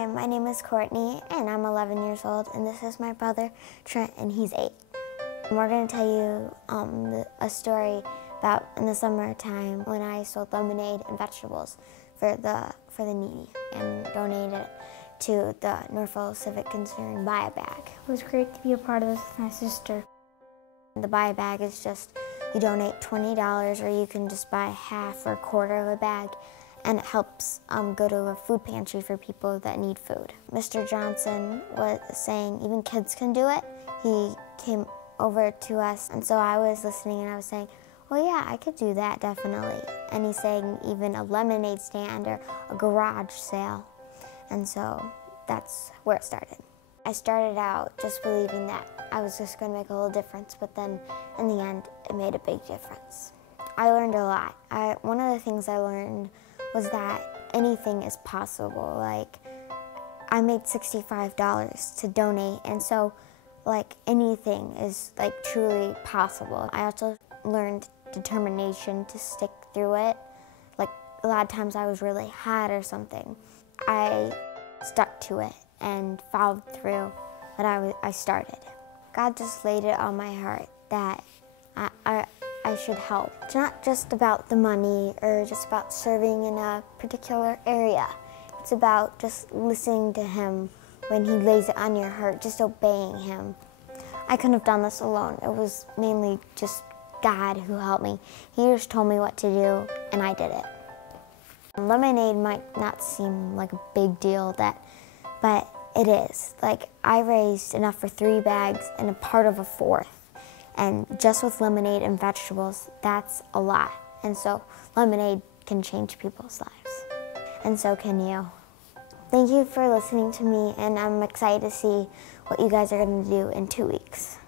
Hi, my name is Courtney, and I'm 11 years old, and this is my brother, Trent, and he's 8. And we're going to tell you a story about in the summertime when I sold lemonade and vegetables for the needy and donated it to the Northville Civic Concern Buy a Bag. It was great to be a part of this with my sister. The Buy a Bag is just, you donate $20 or you can just buy half or a quarter of a bag, and it helps go to a food pantry for people that need food. Mr. Johnson was saying even kids can do it. He came over to us, and so I was listening and I was saying, well, yeah, I could do that, definitely. And he's saying even a lemonade stand or a garage sale. And so that's where it started. I started out just believing that I was just going to make a little difference, but then in the end, it made a big difference. I learned a lot. One of the things I learned was that anything is possible. Like, I made $65 to donate, and so like anything is like truly possible. I also learned determination to stick through it. Like, a lot of times I was really hot or something. I stuck to it and followed through what I started. God just laid it on my heart that I should help. It's not just about the money or just about serving in a particular area. It's about just listening to Him when He lays it on your heart, just obeying Him. I couldn't have done this alone. It was mainly just God who helped me. He just told me what to do, and I did it. Lemonade might not seem like a big deal, but it is. Like, I raised enough for 3 bags and a part of a 4th. And just with lemonade and vegetables, that's a lot. And so lemonade can change people's lives. And so can you. Thank you for listening to me, and I'm excited to see what you guys are going to do in 2 weeks.